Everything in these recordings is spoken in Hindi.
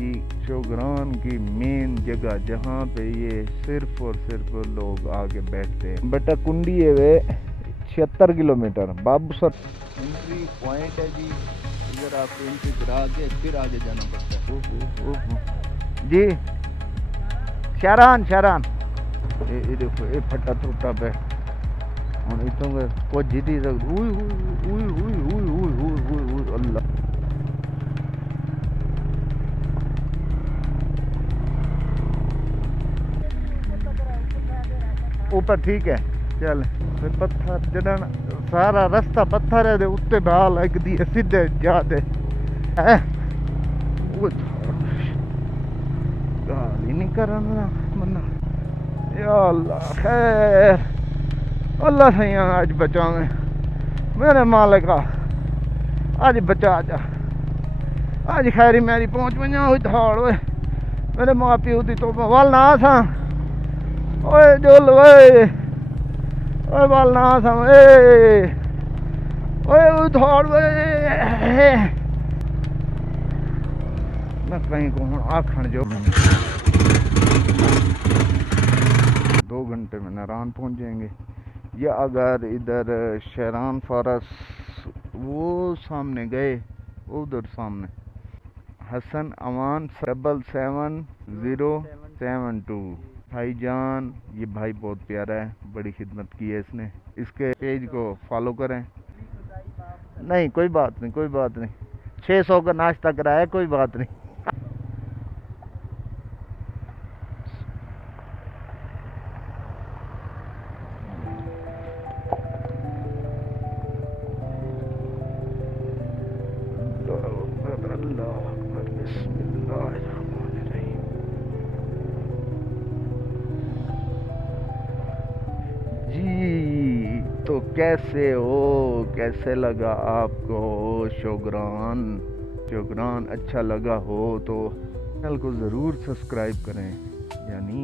जी शोगरान की मेन जगह जहाँ पे ये सिर्फ और सिर्फ लोग आके बैठते हैं। बेटा कुंडी है वे 76 किलोमीटर बाबूसर एंट्री पॉइंट है जी। इधर आपको एंट्री करा के फिर आगे जाना पड़ता है। जी शहरान ये देखो ये फटा टूटा पे और इतने को जीती अल्लाह ऊपर ठीक है चल पत्थर जडन सारा रास्ता पत्थर है उत्ते बाल एक दी सीधे जाते गाल ही नहीं करना मना या अल्लाह खैर अल्लाह से आज बचावे मेरे मालिका आज बचा जा आज खैरी मेरी पहुंच वजा हुई थाड़ ओए मेरे माँ प्यो की तो वाल ना सा ओए जोल ओए ओए वाल ना सा ओए थाड़ ओए मैं कहीं को हूँ आखण जो 2 घंटे में नारायण पहुंच जाएंगे। या अगर इधर शेरान फॉरेस्ट वो सामने गए उधर सामने हसन अमान 77072 भाईजान ये भाई बहुत प्यारा है बड़ी खिदमत की है इसने। इसके पेज को फॉलो करें। नहीं कोई बात नहीं 600 का नाश्ता कराया कोई बात नहीं। जी तो कैसे हो कैसे लगा आपको शोगरान अच्छा लगा हो तो चैनल को ज़रूर सब्सक्राइब करें। यानी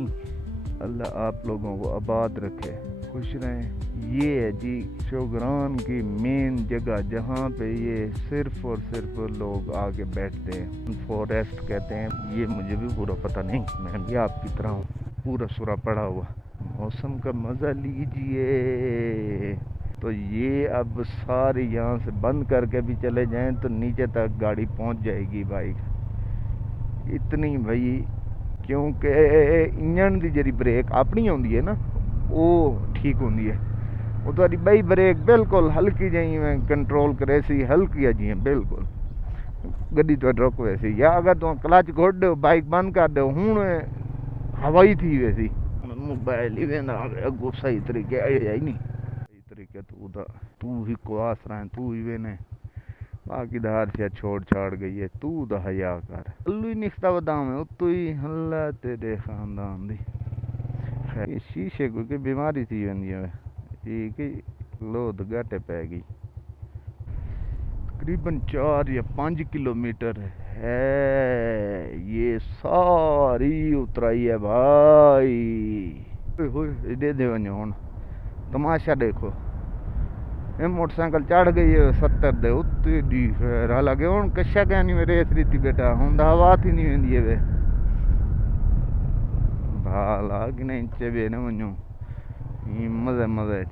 अल्लाह आप लोगों को आबाद रखे खुश रहें। ये है जी शोगरान की मेन जगह जहाँ पे ये सिर्फ और सिर्फ लोग आके बैठते हैं। फॉरेस्ट कहते हैं ये मुझे भी पूरा पता नहीं मैं भी आपकी तरह हूँ पूरा सुरा पड़ा हुआ। मौसम का मज़ा लीजिए। तो ये अब सारे यहाँ से बंद करके भी चले जाएं तो नीचे तक गाड़ी पहुँच जाएगी बाइक इतनी भाई क्योंकि इंजन की जी ब्रेक अपनी आती है ना वो ठीक होंगी है वो तो बई ब्रेक बिल्कुल हल्की जी में कंट्रोल करे सी हल्की जी बिल्कुल गड्डी तो रुक वैसी या अगर तुम क्लच घोड़ दो बाइक बंद कर दो हूँ हवाई थी वैसी मोबाइल ही वेंदा अगो सही तरीके आई नहीं सही तरीके तू ही को आसरा है तू ही वेने बाकी धार से छोड़ छाड़ गई है तू दा हया कर अल्लू ही निकता बदाम है उतू ही हल्ला तेरे खानदान दी शीशे को की बीमारी थी वेंदी है कि लोध घट पै गई। तकरीबन 4 या 5 किलोमीटर है ये सारी उतराई है भाई। दे वञो हुन तमाशा देखो ये मोटरसाइकिल चढ़ गई है 70 दे उत्ते दी खैर हालांकि हुन कशा कहनी में रेस रीती बेटा हुन हवा थी नहीं वेंदी है वे भाला कि नहीं चबे न वञो मजे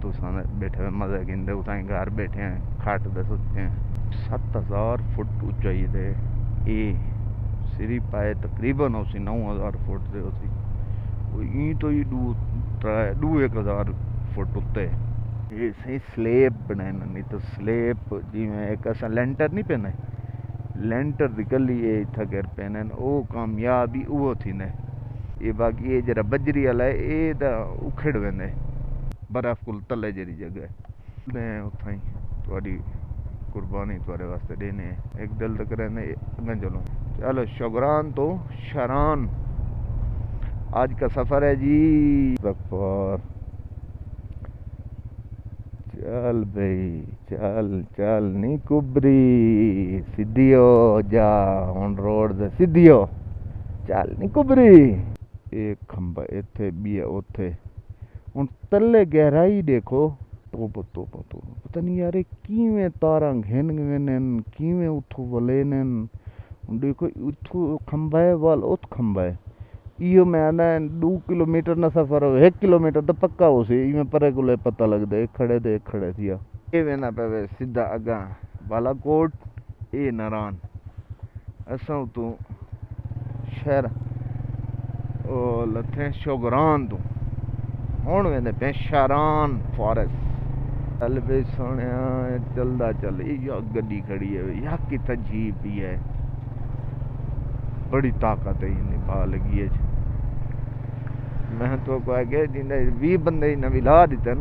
तुसां बैठे हुए मजे गिंदे उताई घर बैठे हैं खाट दे सुते हैं। 7000 फुट ऊंचाई दे ए सिरी पाए तकरीबन उसी 9000 फुट दे उसी ई तो ही 1000 फुट उत्ते ये सही स्लेब बनाए नहीं तो स्लेब जिमें एक असा लेंटर नहीं पहना लेंटर दी गली ये इथा गिर पैन वो कामयाबी वो थी ने ये बाकी ये जरा बजरी वाला है ये दा उखड़ वेंदे बर्फ कुल तले जरी जगह मैं उथा ही थोड़ी कुर्बानी थोड़े वास्ते देने एक दिल तक रहने चलो शोगरान तो शरान आज का सफर है जी बकवार चल भाई चल नहीं कुबरी सीधी हो जा हुन रोड दे सीधी हो चल नहीं कुबरी एक खंबा इथे भी उथे हुन तले गहराई देखो तो पता नहीं यार किवें तारा घिन वेन किवें उठो वलेन देखो इथो खंबा है वाल उत खंबा है इो मैंने 2 किलोमीटर ना सफर हो 1 किलोमीटर तो पक्का हो सी इमें परे को पता लगता है एक खड़े थिया ये वेना पे सीधा अगा बालाकोट ए नारायण असां तू शहर ओ लथे शोगरान तू हुण वेंदे पे शारान फॉरेस्ट चल बे सोने चलदा चल या गड्डी खड़ी है या कितना जीप ही है बड़ी ताकत है इन्हें पा लगी है मैं तो कह गया जिन्हें 20 बंदे इन्हें विला दिते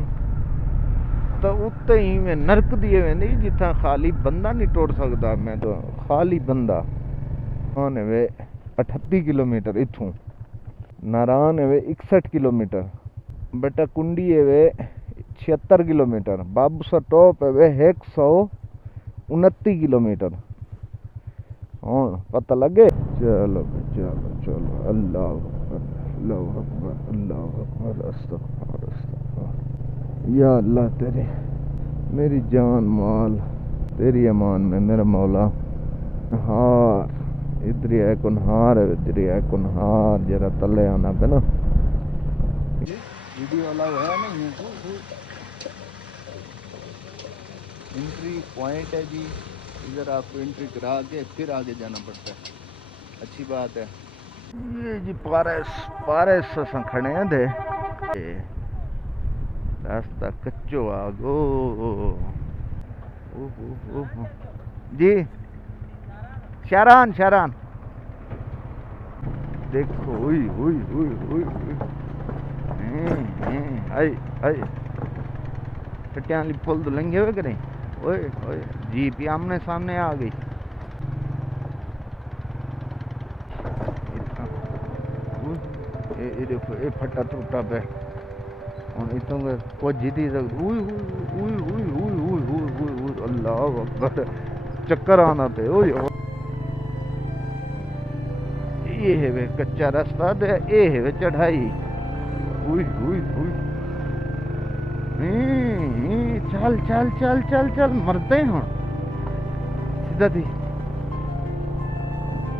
तो उत्ते ही में नरक दिए वेंदे जिथा खाली बंदा नहीं टुर सकता मैं तो खाली बंदा आने वे 38 किलोमीटर इथों नारायण है 61 किलोमीटर बेटा कुंडी है वे 76 किलोमीटर बाबूसर टॉप है वे 129 किलोमीटर हाँ पता लगे चलो चलो चलो अल्लाह अकबर अल्लाह अकबर अस्तगफुर अस्तगफुर या अल्लाह तेरी मेरी जान माल तेरी अमान में मेरा मौला हार इधर है कुनहार इधर है कुनहार जरा तले आना पे ना वीडियो वाला है नहीं एंट्री पॉइंट है जी इधर आपको एंट्री करा के फिर आगे जाना पड़ता है अच्छी बात है ये जी पारस असां खड़े हैं थे रास्ता कच्चो आगो जी शारान देखो हुई आई कट्टियां वाली पुल तो लंघे हुए करें ओए ओए जीप आमने सामने आ गई ये देखो ये फटा टूटा पे और इतों के कुछ जीती अल्लाह अकबर चक्कर आना पे ओए ये है वे कच्चा रास्ता दे ये है वे चढ़ाई चल चल चल चल चल मरते हैं सीधा थी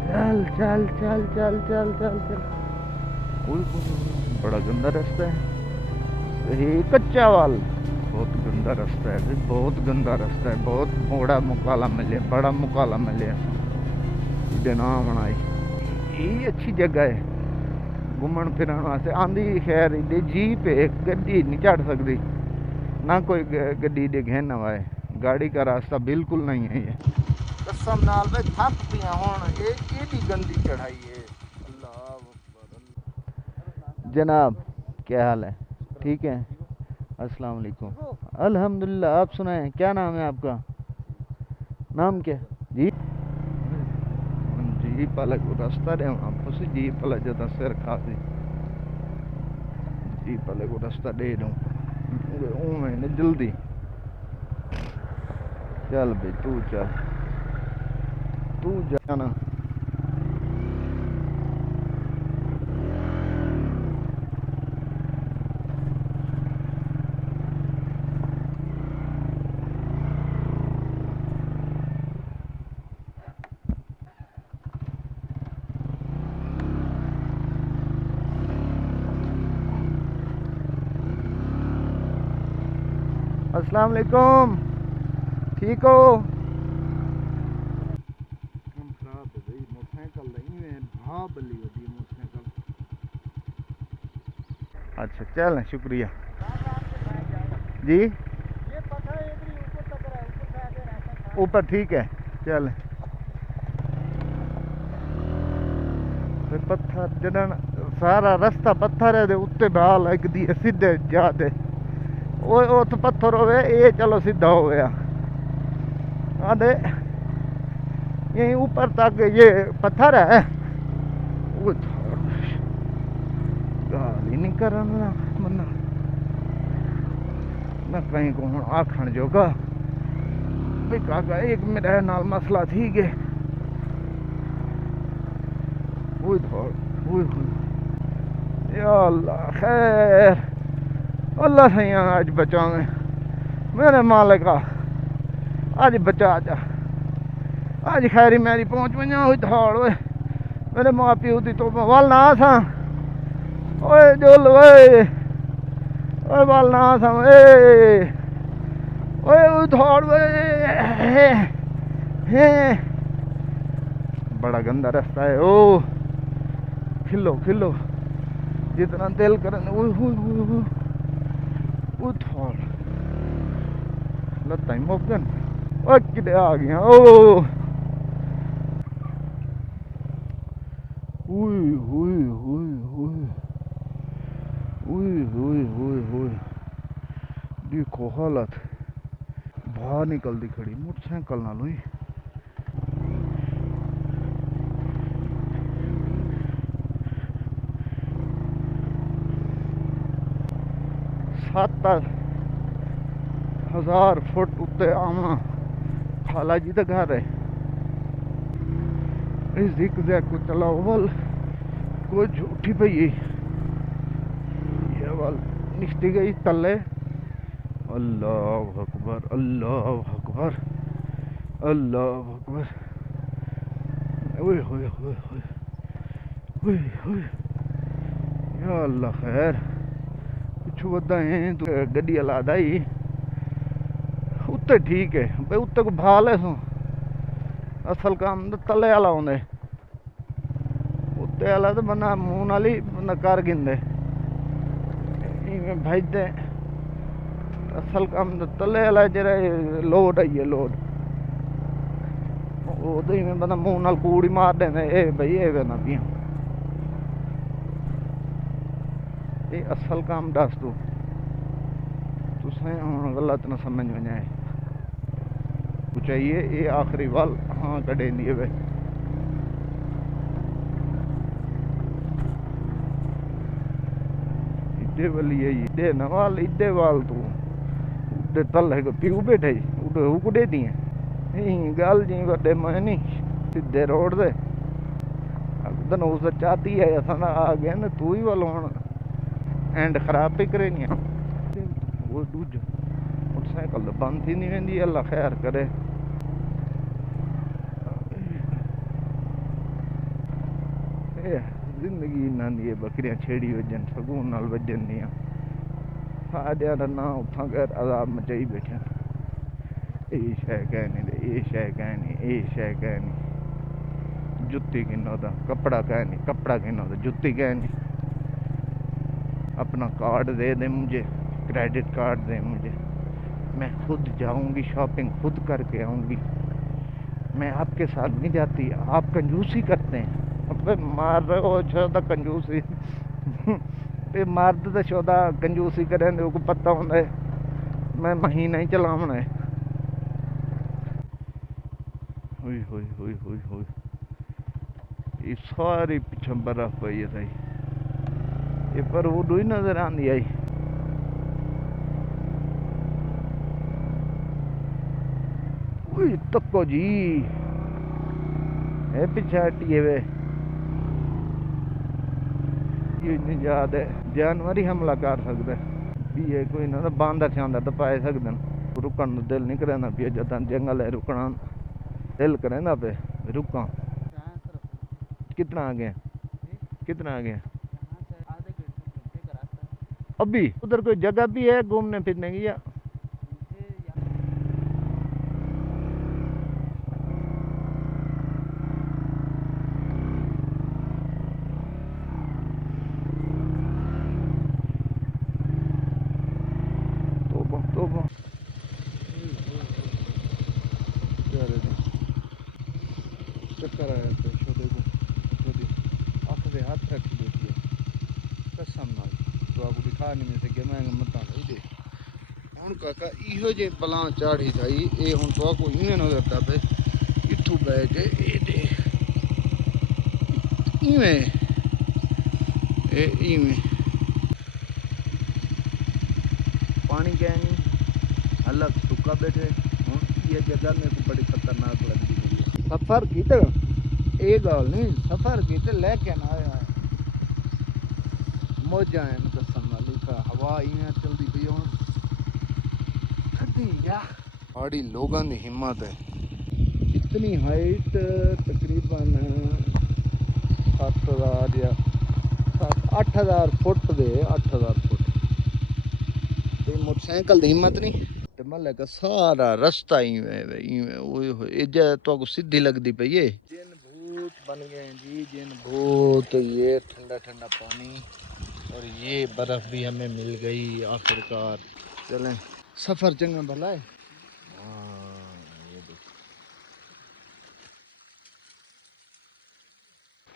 चल चल चल चल चल चल चल बड़ा गंदा रास्ता है ये कच्चा वाल बहुत गंदा रास्ता है बहुत गंदा रास्ता है बहुत बड़ा मुकाला मिले बड़ा मुकाला मिले ना बनाई ये अच्छी जगह है घूमन फिरन वास्ते आंधी खैर जीप एक गड्डी नहीं चढ़ सकती ना कोई गड्डी दे घेन वाए गाड़ी का रास्ता बिल्कुल नहीं है ये कसम नाल में थक पिया हुन एडी गंदी चढ़ाई है अल्लाह अकबर जनाब क्या हाल है ठीक है अस्सलाम वालेकुम अल्हम्दुलिल्लाह आप सुनाएं क्या नाम है आपका नाम क्या जी जीप वाला को रास्ता दे आपस जीप वाला जदा सिर खा दी जीप वाले को रास्ता दे दूं मैंने जल्दी चल भाई तू जाना अस्सलाम वालेकुम ठीक हो खराब है भाई मोटरसाइकिल नहीं है भाव बली होती है मोटरसाइकिल अच्छा चल शुक्रिया जी ये पत्थर ऊपर तक है ऊपर ठीक है चल पत्थर जडन सारा रास्ता पत्थर है उत्ते बाल एक दी सीधे जाते वो तो पत्थर हो गए ये चलो सीधा हो गया आधे यहीं ऊपर तक ये पत्थर है वो गाली नहीं करना बंदा मैं कहीं को हूँ आखण जोगा भी काका एक मेरा नाल मसला थी के या अल्लाह खैर अल्लाह सैया आज बचावे मेरे मालिका आज बचा जा अज खैरी मैरी पहुँच वजा हुई थाड़ ओए मेरे माँ प्यो की तो वल ना सा ओए जुल ओए ओए वल ना सा ओए थाड़ ओए बड़ा गंदा रास्ता है ओ खिलो खिलो जितना दिल करे थाड़ लत्ता ही मुकन ओ किते आ गया ओ देखो हालत बाहर निकलती खड़ी मोटरसाइकिल नाल हुई 7,000 फुट उत्ते आना खाला जी का घर है इस दिक को चलाओ वल कुछ उठी पई ये वल निकटी गई तले अल्लाह अकबर अल्लाह अकबर अल्लाह अकबर ओए होए होए होए ओए होए या अल्लाह खैर कुछ वदा है तो गड्डी अलादा ही उत्ते ठीक है भाई उत्ते को भाल है सो असल काम तो तले वाला आंदे उत्ते वाला तो बंदा मूंह नाल ही बंदा कर गिंदे इवें भेजदे असल काम तो तले वाला जरा लोड आई है लोड ओदे इवें बंदा मूंह नाल कूड़ी मार देंदे ए भाई ए करना पिया ये असल काम दस दो तुसें हुण गलत ना समझ वजाए चाहिए ये आखिरी वाल हाँ कड़े नहीं वे इधे वाली है इधे न वाल इधे वाल तू उधे तल है पीऊ बैठे उधे उकड़े दिए नहीं गल जी वड्डे मैं नहीं सीधे रोड दे अगदन उस चाहती है असा आ गया ना तू ही वाल हुण एंड खराब पे करे नहीं वो दूजा मोटरसाइकिल तो बंद ही नहीं वेंदी अल्लाह खैर करे जिंदगी इन्हों दी बकरियां छेड़ी वजन सकून नाल वजन दियां साढ़िया ना उथा गैर आजाब मचाई बैठे ये शह कहनी ये शह कहनी ये शह कहनी जुत्ती किन्नो दा कपड़ा कहनी कपड़ा किन्नो दा जुत्ती कहनी अपना कार्ड दे मुझे क्रेडिट कार्ड दे मुझे मैं खुद जाऊंगी शॉपिंग खुद करके आऊंगी मैं आपके साथ नहीं जाती आप कंजूसी करते हैं मार रहे हो शोदा कंजूसी मर्द तो शोदा कंजूसी करें को पता होता है मैं महीना ही चलावना है हुई हुई हुई हुई हुई ये सारी पिछे बर्फ पई है सही ये पर वो ही नजर आती आई तको जी ए पिछे हटिए वे याद है जानवर ही हमला कर सकते भी है कोई ना बांदर शांदर तो पाए सकते रुकन दिल नहीं करेंदा पे जदा जंगल है रुकना दिल करेंदा पे रुका कितना आ गया कितना आ गया अभी उधर कोई जगह भी है घूमने फिरने की या चक्कर आया तो छोटे को छोटी अख दे हाथ रख देती कसम नाल तो आपको दिखा नहीं मिल सके मैं मता नहीं दे हुन काका इहो जे बला चाढ़ी थाई ए हुन तो को इने नजर ता पे इथु बैठ ए दे इवें ए इवें पानी क्या नहीं अलग सुखा बैठे हुन ये जगह मेरे को बड़ी खतरनाक लगती है सफर की तो ये गल नहीं सफर की तो लेके ना आया मौजा है कसम वाली का हवा इवें चलती पई हुन ठंडी या पहाड़ी लोगों की हिम्मत है इतनी हाइट तकरीबन 7,000 या 8,000 फुट दे 8,000 फुट ते मोटरसाइकिल दी हिम्मत नहीं ते मतलब का सारा रास्ता ही एजा तो सीधी लगदी पई है। जिन भूत बन गए हैं जी, जिन भूत। ये ठंडा ठंडा पानी और ये बर्फ भी हमें मिल गई आखिरकार। चलें, सफर चंगा भला है। ये देखो,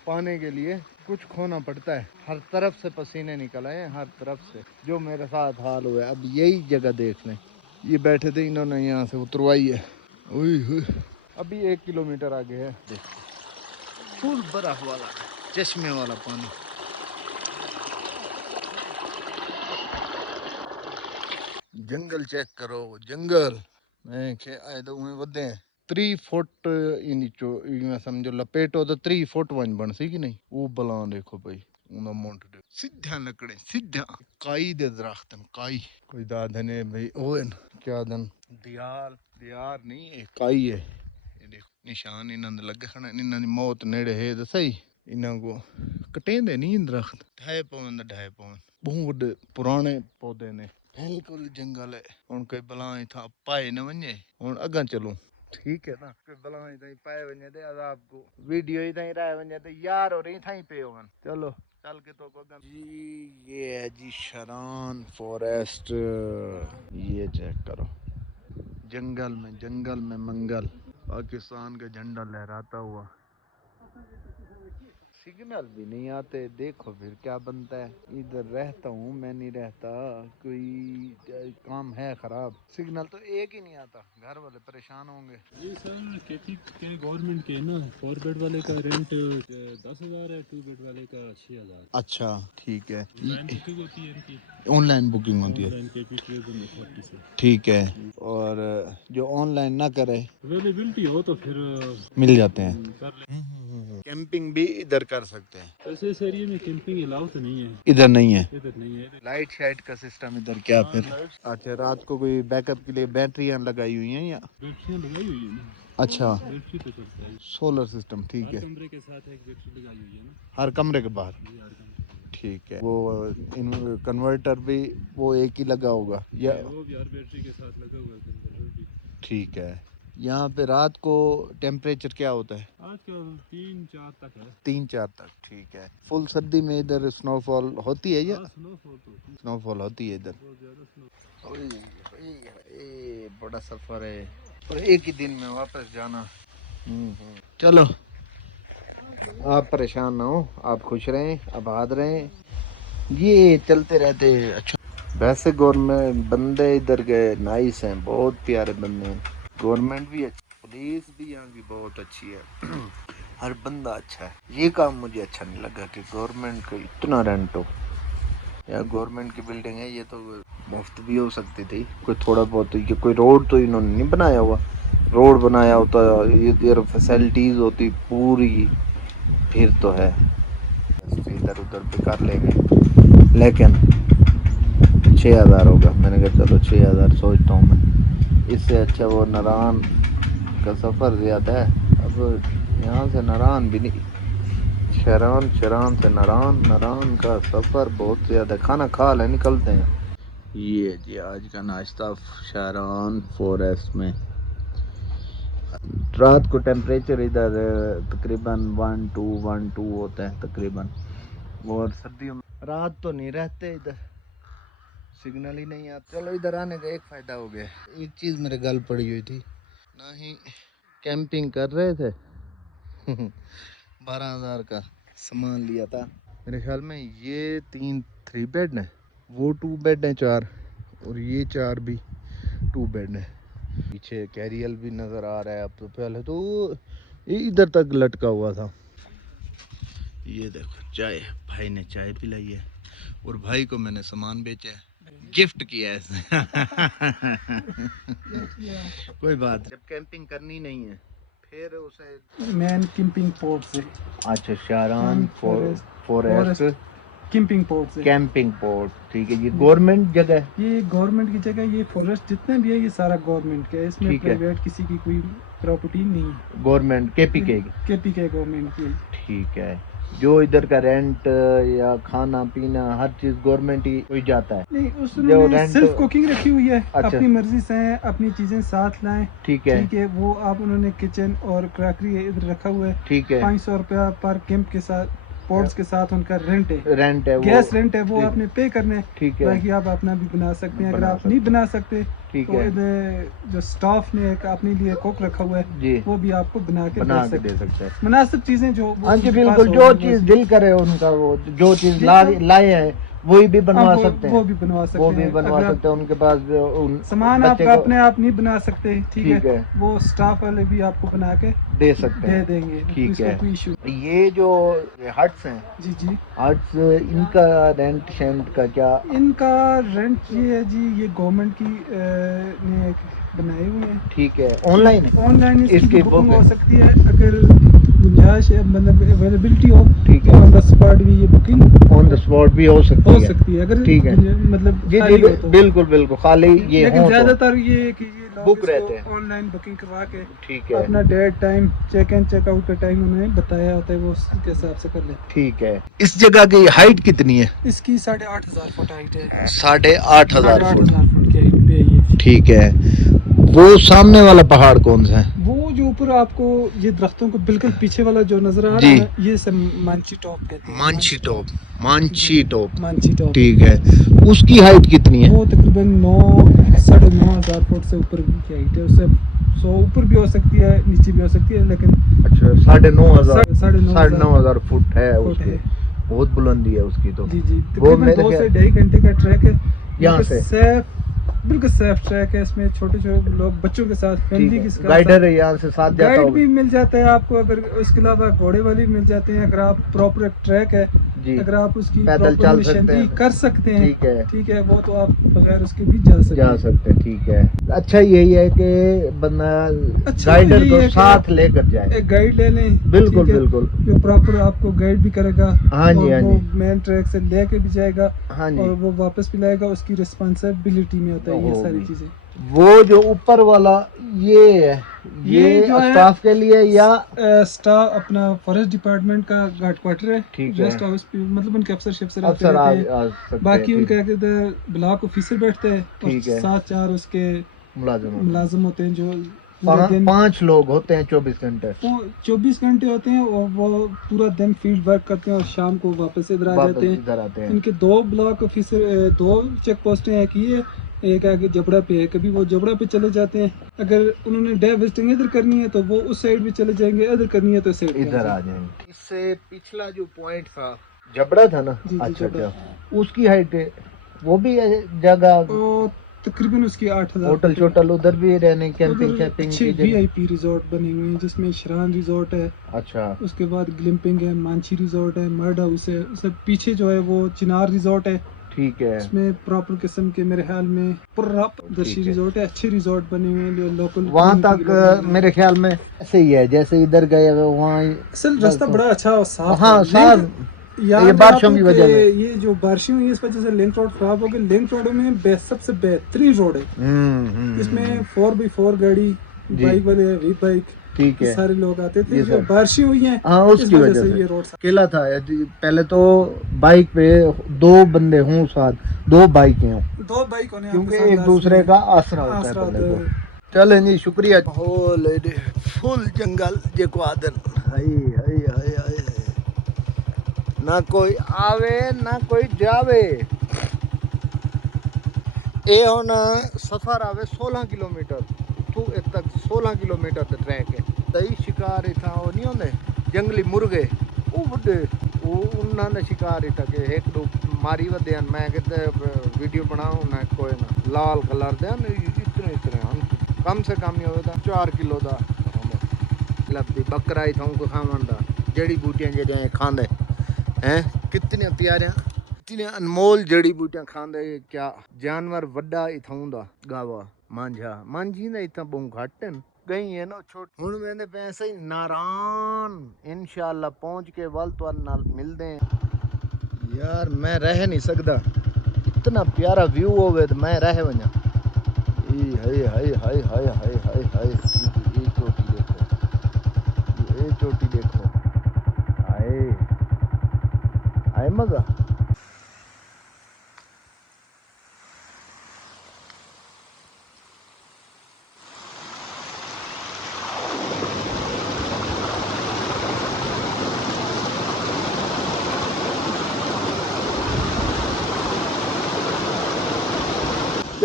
पाने के लिए कुछ खोना पड़ता है। हर तरफ से पसीने निकल आए, हर तरफ से। जो मेरे साथ हाल हुआ है, अब यही जगह देख लें। ये बैठे थे, इन्होंने यहाँ से उतरवाई है। अभी 1 किलोमीटर आगे है, देखो फुल बर्फ वाला चश्मे वाला पानी। जंगल चेक करो, जंगल। मैं के आए तो उन्हें वधे 3 फुट इनिचो मैं समझो लपेटो तो 3 फुट वन बन सी कि नहीं। वो बला देखो भाई, उना मोंट दे सीधा लकड़े सीधा काई दे दरख्त काई। कोई दादने भाई ओन क्या दन दियाल दियार नहीं है, काई है। ये देखो निशान इन्होंने लगे खड़े, इन्होंने मौत नेड़े है तो सही। इन्हों को कटेंदे नहीं दरख्त, ढाए पवन बहुत बड़े पुराने पौधे ने। बिल्कुल जंगल है। हुन कोई बलाएं था पाए न वने, हुन अगा चलूं ठीक है ना। कोई बलाएं था पाए वने दे अजाब को वीडियो ही था रहे वने तो यार और ही था पे होवन। चलो चल के तो को जी। ये है जी शरान फॉरेस्ट। ये चेक करो, जंगल में मंगल, पाकिस्तान का झंडा लहराता हुआ। सिग्नल भी नहीं आते, देखो फिर क्या बनता है। इधर रहता हूँ मैं, नहीं रहता, कोई काम है खराब। सिग्नल तो एक ही नहीं आता, घर वाले परेशान होंगे। जी सर, खेती के गवर्नमेंट के ना 4 बेड वाले का रेंट 10,000 है, 2 बेड वाले का 6,000। अच्छा ठीक है। ऑनलाइन बुकिंग होती है इनकी, ऑनलाइन बुकिंग होती है, ऑनलाइन KP से। ठीक है। और जो ऑनलाइन ना करे, अवेलेबिलिटी हो तो फिर मिल जाते हैं। कर ले। कैंपिंग भी इधर कर सकते हैं। वैसे इस एरिया में कैंपिंग अलाउ तो नहीं है, इधर नहीं है। इधर नहीं है। लाइट शाइट का सिस्टम इधर क्या हाँ, फिर? अच्छा, रात को कोई बैकअप के लिए बैटरियां लगाई हुई हैं या? बैटरियाँ लगाई हुई है ना। अच्छा, बैटरी तो चलता है। सोलर सिस्टम, ठीक हर है। कमरे के साथ एक बैटरी लगाई हुई है ना। हर कमरे के बाहर, जी, हर कमरे के साथ। ठीक है। वो कन्वर्टर भी वो एक ही लगा होगा या? वो भी हर बैटरी के साथ लगा हुआ है कन्वर्टर भी। ठीक है। यहाँ पे रात को टेम्परेचर क्या होता है? आजकल 3-4 तक है। 3-4 तक, ठीक है। फुल सर्दी में इधर स्नोफॉल होती है या? हाँ, स्नोफॉल तो होती है, स्नोफॉल होती है इधर। बहुत ज़्यादा स्नो। बड़ा सफर है और एक ही दिन में वापस जाना। चलो, आप परेशान ना हो, आप खुश रहें, आबाद रहें, ये चलते रहते। अच्छा, वैसे गवर्नमेंट बंदे इधर के नाइस हैं, बहुत प्यारे बंदे हैं। गवर्नमेंट भी अच्छी, पुलिस भी यहाँ की बहुत अच्छी है। हर बंदा अच्छा है। ये काम मुझे अच्छा नहीं लगा कि गवर्नमेंट को इतना रेंट हो। यार गवर्नमेंट की बिल्डिंग है, ये तो मुफ्त भी हो सकती थी। कोई थोड़ा बहुत, ये कोई रोड तो इन्होंने नहीं बनाया हुआ। रोड बनाया होता, ये फैसिलिटीज़ होती पूरी, फिर तो है इधर उधर भी कर लेंगे। लेकिन 6,000 होगा, मैंने कहा चलो 6,000 सोचता हूँ मैं। इससे अच्छा वो नारायण का सफ़र ज़्यादा है। अब यहाँ से नारायण भी नहीं, शरान से नारायण का सफ़र बहुत ज़्यादा। खाना खा ले निकलते हैं। ये जी आज का नाश्ता शरान फॉरेस्ट में। रात को टेम्परेचर इधर तकरीबन 1-2 होता है तकरीबन। और सर्दियों में रात तो नहीं रहते इधर, सिग्नल ही नहीं आता। चलो, इधर आने का एक फ़ायदा हो गया। एक चीज़ मेरे गल पड़ी हुई थी ना, ही कैंपिंग कर रहे थे। 12,000 का सामान लिया था मेरे ख्याल में। ये 3 बेड है, वो 2 बेड हैं 4, और ये 4 भी 2 बेड है। पीछे कैरियल भी नज़र आ रहा है। अब तो पहले तो ये इधर तक लटका हुआ था। ये देखो चाय, भाई ने चाय पिलाई है और भाई को मैंने सामान बेचा है, गिफ्ट किया है। कोई बात, जब कैंपिंग करनी नहीं है फिर उसे मैन कैंपिंग पोर्ट से। अच्छा, शारान फॉरेस्ट कैंपिंग पोर्ट से। कैंपिंग पोर्ट, ठीक है। ये गवर्नमेंट जगह है? ये गवर्नमेंट की जगह, ये फॉरेस्ट जितने भी है ये सारा गवर्नमेंट का है। इसमें ठीक है। प्राइवेट किसी की कोई प्रॉपर्टी नहीं है, गवर्नमेंट केपीके की? केपीके गवर्नमेंट की। ठीक है। जो इधर का रेंट या खाना पीना हर चीज गवर्नमेंट ही कोई जाता है? नहीं, जो उसमें रेंट सिर्फ कुकिंग रखी हुई है, अच्छा। अपनी मर्जी से है, अपनी चीजें साथ लाएं। ठीक है। ठीक है, वो आप उन्होंने किचन और क्रॉकरी इधर रखा हुआ है। ठीक है। 500 रुपया पर कैंप के साथ, पोर्ट्स के साथ उनका रेंट है, रेंट है, गैस वो रेंट है, वो ठीक- आपने पे करना है। ठीक है। बाकी आप अपना भी बना सकते हैं। अगर बना आप सकते नहीं बना सकते ठीक तो है इधर जो स्टाफ ने एक अपने लिए कुक रखा हुआ है, जी, वो भी आपको बना के बना दे के सकते दे हैं। सकते हैं। मुनासिब चीजें जो वो हाँ जी उनके पास बिल्कुल, हो, जो वो चीज बस- दिल करे उनका, वो जो चीज ये लाए हैं वही भी बनवा हाँ, सकते हैं। वो भी बनवा सकते वो हैं। भी बनवा अगर आप सकते हैं, उनके पास उन सामान बच्चे आप को अपने आप नहीं बना सकते, ठीक ठीक है, है, वो स्टाफ वाले भी आपको बना के दे सकते दे हैं। देंगे, ठीक इसका है। कोई इशू। ये जो हट्स हैं, जी जी, हट्स, इनका रेंट शेंट का क्या? इनका रेंट ये है जी, ये गवर्नमेंट की ने एक बनाए हुए हैं। ठीक है। ऑनलाइन ऑनलाइन इसकी इसकी बुकिंग बुक हो सकती है, अगर गुंजाइश है, मतलब अवेलेबिलिटी हो, ठीक तो है। ऑन द स्पॉट भी ये बुकिंग ऑन द स्पॉट भी हो सकती है। अगर ठीक है। मतलब जी खाली जी हो तो। बिल्कुल बिल्कुल, खाली ये लेकिन हो तो ज्यादातर ये है कि ये लोग बुक इसको रहते हैं। ऑनलाइन बुकिंग करवा के ठीक है। अपना date time, check in check out का टाइम उन्होंने बताया होता है, वो उसके हिसाब से कर लेते हैं। ठीक है। इस जगह की हाइट कितनी है? इसकी 8,500 फुट हाइट है। 8,500 फुट। 8,500 फुट की हाइट पे है ये। ठीक है। वो सामने वाला पहाड़ कौन सा है? वो जो ऊपर आपको ये दरख्तों को बिल्कुल पीछे वाला जो नजर आ रहा जी। है ना, ये सब मांची टॉप कहते हैं। मांची टॉप। मांची टॉप। मांची टॉप। ठीक है। उसकी हाइट कितनी है? वो तकरीबन 9,500 फुट से ऊपर की हाइट है। उससे 100 ऊपर भी हो सकती है, नीचे भी हो सकती है, लेकिन अच्छा, 9,500 9,500 फुट है फुट उसकी। है। बहुत बुलंदी है उसकी तो। जी जी, वो तकरीबन मेरे 2 से ख्याल- 2.5 घंटे का ट्रैक है यहाँ बिल्कुल से? सेफ, बिल्कुल सेफ ट्रैक है। इसमें छोटे छोटे लोग बच्चों के साथ, ठीक फैमिली है। के साथ, गाइडर है यहाँ से साथ जाता गाइड होगा? भी मिल जाता है आपको। अगर उसके अलावा घोड़े वाले भी मिल जाते हैं। अगर आप प्रॉपर ट्रैक है, जी। अगर आप उसकी पैदल प्रॉपर चल सकते निशानदेही हैं। कर सकते हैं, ठीक है। ठीक है, वो तो आप बगैर उसके भी जा सकते जा हैं। सकते हैं। ठीक है। अच्छा यही है कि बंदा अच्छा, गाइडर यही को है कि साथ आप लेकर जाए। एक गाइड ले लें। बिल्कुल ठीक है, बिल्कुल। जो प्रॉपर आपको गाइड भी करेगा। हाँ जी, और हाँ वो जी। मेन ट्रैक से लेके भी जाएगा हाँ जी। और वो वापस भी लाएगा। उसकी रिस्पॉन्सिबिलिटी में होता है ये सारी होगी। चीजें। वो जो ऊपर वाला ये है, ये जो है स्टाफ के लिए या स्टाफ अपना फॉरेस्ट डिपार्टमेंट का गार्ड क्वार्टर है। ठीक है। रेस्ट हाउस पे मतलब उनके अफसर शफसर आते अफसर रहते हैं। आ सकते हैं। बाकी ठीक उनका कहते ब्लॉक ऑफिसर बैठते हैं और ठीक है। 7-4 उसके मुलाजिम होते हैं। मुलाजिम होते हैं, जो पूरा दिन 5 लोग होते हैं 24 घंटे। वो 24 घंटे होते हैं और वो पूरा दिन फील्ड वर्क करते हैं और शाम को वापस इधर आ वापस जाते हैं। इधर आते हैं। इनके 2 ब्लॉक ऑफिसर, 2 चेक पोस्टें हैं कि ये एक आगे जबड़ा पे है। कभी वो जबड़ा पे चले जाते हैं, अगर उन्होंने डे विजिटिंग इधर करनी है तो वो उस साइड भी चले जाएंगे, इधर करनी है तो इस साइड इधर आ जाएंगे। इससे पिछला जो पॉइंट था, जबड़ा था ना? जी, अच्छा जबड़ा। अच्छा। उसकी हाइट वो भी जगह, और तकरीबन उसकी 8,000 होटल शोटल उधर भी रहने, कैंपिंग उधर कैंपिंग अच्छे की जगह? VIP रिजॉर्ट बने हुए हैं, जिसमें शरान रिजॉर्ट है, अच्छा। उसके बाद ग्लिम्पिंग है, मांची रिजॉर्ट है, मर्ड हाउस है। उससे पीछे जो है वो चिनार रिजॉर्ट है। ठीक है। इसमें प्रॉपर किस्म के मेरे ख्याल में दर्शी ठीक है। रिजॉर्ट है। अच्छे रिजॉर्ट बने हुए हैं जो लोकल वहाँ तक मेरे ख्याल में ऐसे ही है जैसे इधर गए हुए वहाँ। असल रास्ता बड़ा अच्छा और साफ हाँ है। साफ। याद ये है बारिशों आपको की वजह कि से। ये जो बारिशें हुई इस वजह से लिंक रोड खराब हो गए। लिंक रोड में सबसे बेहतरीन रोड है। इसमें 4x4 गाड़ी, जी। बाइक वाले, वी बाइक, ठीक है। सारे लोग आते थे। ये जो सब। बारिशें हुई हैं हाँ इस उसकी वजह से ये रोड अकेला था। पहले तो बाइक पे 2 बंदे हों साथ, 2 बाइकें हों, 2 बाइक होने क्योंकि आपके साथ एक दूसरे का आसरा होता है आसरा बंदे होता को। है। चलें जी, शुक्रिया। हो लेडे फुल जंगल जेको आदन, हाय हाय हाय हाय, ना कोई आवे ना कोई जावे। ये हुन सफर आवे 16 किलोमीटर तू इत तक 16 किलोमीटर ते ट्रैक है। दही शिकार इथा वो नहीं होंदे जंगली मुर्गे, वो बड़े वो उन्होंने शिकार इथा के एक दो मारी वदे हैं। मैं कहते वीडियो बनाऊं ना, कोई ना लाल कलर दे इतने कम से कम ही होता 4 किलो दा लभदी बकरा ही थाऊं को खावन दा। जड़ी बूटियां जेड़ियां खांदे हैं, कितने प्यारे कितने अनमोल जड़ी बूटियां खांदे। क्या जानवर वड्डा इथाऊं दा गावा मांझा मांझी ने इतना बहुत घट गई है ना छोट। हुण मैंने पैसे ही नारान इंशाल्लाह पहुंच के वल तो नाल मिलदे हैं। यार मैं रह नहीं सकदा, इतना प्यारा व्यू होवे तो मैं रह वना। हाय हाय हाय हाय हाय हाय हाय हाय। ये चोटी देखो, आए आए मजा।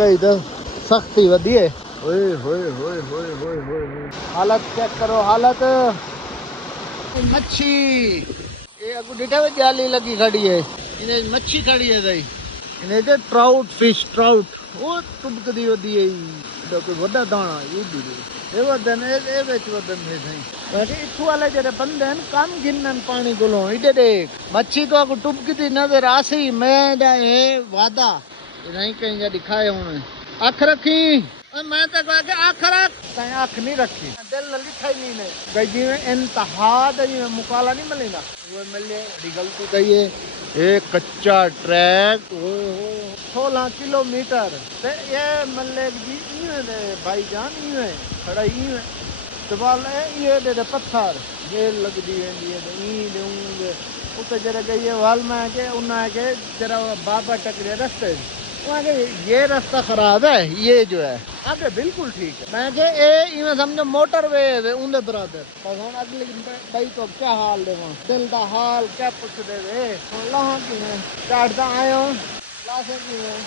इधर सख्ती वधी है। ओए होए होए होए होए होए हालत चेक करो, हालत। मच्छी ये अगू डिठा में जाली लगी खड़ी है, इन्हें मच्छी खड़ी है सही, इन्हें तो ट्राउट फिश ट्राउट वो टुबकदी वधी है। इधर कोई वड्डा दाना ये भी ये वदन ए विच वदन है सही। बाकी इथु वाले जेडे बंदे हैं कम गिनन पानी कोलों इधर देख मच्छी तो अगू टुबकदी नजर आसी। मैं जाए वादा नहीं कहीं जा दिखाए हूं अख रखी, मैं तो कह के अख रख कहीं अख नहीं रखी, दिल लिखा ही नहीं ने भाई जिवें इंतहा दा जिवें मुकाला नहीं मिलेगा वो मिले। बड़ी गलती कही है। एक कच्चा ट्रैक 16 किलोमीटर ते ये मल्ले जी इवें भाईजान इवें खड़ा इवें दबाल ये दे पत्थर ये लगदी वेंदी है ई दूंगे उते जरा गई वाल में के उन्ना के जरा बाबा टकरे रास्ते आगे ये रास्ता खराब है, ये जो है आगे बिल्कुल ठीक है। मैं के ए इवें समझो मोटरवे है उनदे बराबर। पर हुन अगली भाई तो क्या हाल दे दिल दा हाल क्या पूछ दे वे लाहां की में चढ़दा आयो लासे की में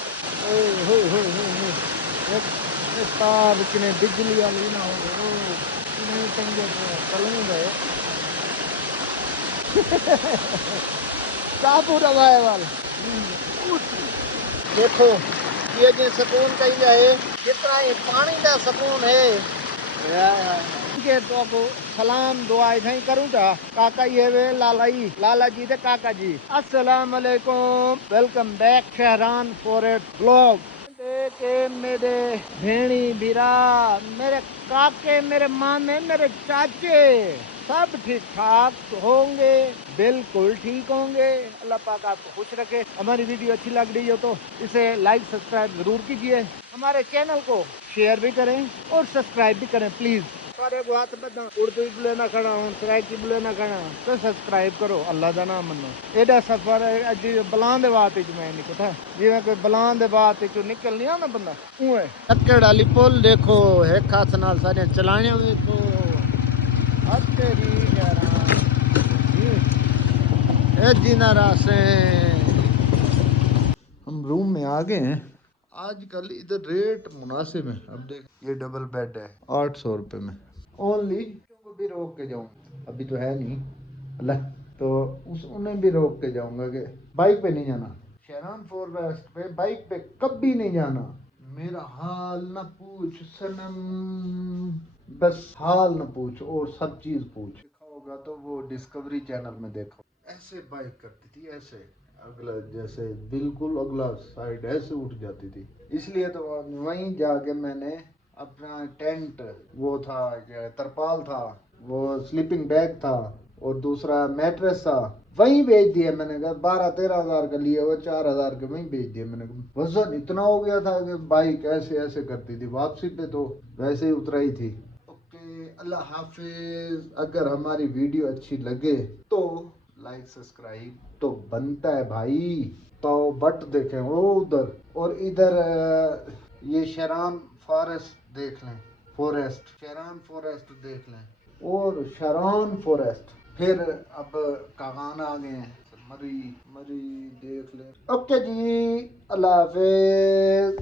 ओए होए होए होए एक तार किने बिजली वाली ना हो नहीं टंगे चलने गए साबू रवाए वाल। देखो ये जो सुकून कही जाए जितना ये पानी का सुकून है के तो को सलाम दुआ इथाई करूं था काका ये वे लाला जी दे काका जी अस्सलाम वालेकुम वेलकम बैक शहरान फॉरेस्ट ब्लॉग। के मेरे भेणी बिरा मेरे काके मेरे मामे मेरे चाचे सब ठीक ठाक होंगे, बिल्कुल ठीक होंगे। अल्लाह पाक आपको खुश रखे। हमारी वीडियो अच्छी लग रही हो तो इसे लाइक सब्सक्राइब जरूर कीजिए, हमारे चैनल को शेयर भी करें और सब्सक्राइब भी करें प्लीज। सारे को हाथ बदा उर्दू बोले ना खड़ा हूँ सराइकी बोले ना खड़ा तो सब्सक्राइब करो अल्लाह का नाम मनो। एडा सफर अज बलान दे बात मैं नहीं पता जिवें कोई बलान दे बात निकल नहीं आना बंदा उए टक्कर डाली पुल देखो एक हाथ नाल सारे चलाने देखो हम रूम में आ गए हैं। आजकल इधर रेट मुनासिब है। अब देख ये डबल बेड है 800 रुपये में ओनली। को भी रोक के जाऊँ अभी तो है नहीं अल्लाह तो उन्हें भी रोक के जाऊंगा कि बाइक पे नहीं जाना शहरान फॉरेस्ट पे बाइक पे कभी नहीं जाना। मेरा हाल न पूछ सनम बस हाल न पूछ और सब चीज पूछ। देखा होगा तो वो डिस्कवरी चैनल में देखो ऐसे बाइक करती थी ऐसे अगला जैसे बिल्कुल अगला साइड ऐसे उठ जाती थी। इसलिए तो वहीं जाके मैंने अपना टेंट वो था तरपाल था वो स्लीपिंग बैग था और दूसरा मैट्रेस था वहीं बेच दिया मैंने कहा 12-13 हज़ार का लिया वो 4 हज़ार के वहीं बेच दिया मैंने कहा वजन इतना हो गया था कि बाइक ऐसे ऐसे करती थी वापसी पे तो वैसे ही उतराई थी। ओके अल्लाह हाफिज। अगर हमारी वीडियो अच्छी लगे तो लाइक सब्सक्राइब तो बनता है भाई तो बट देखें वो उधर और इधर ये शहरान फॉरेस्ट देख लें फॉरेस्ट शहरान फॉरेस्ट देख लें और शहरान फॉरेस्ट फिर अब कागान आ गए हैं मरी मरी देख ले। ओके जी अल्लाह हाफिज।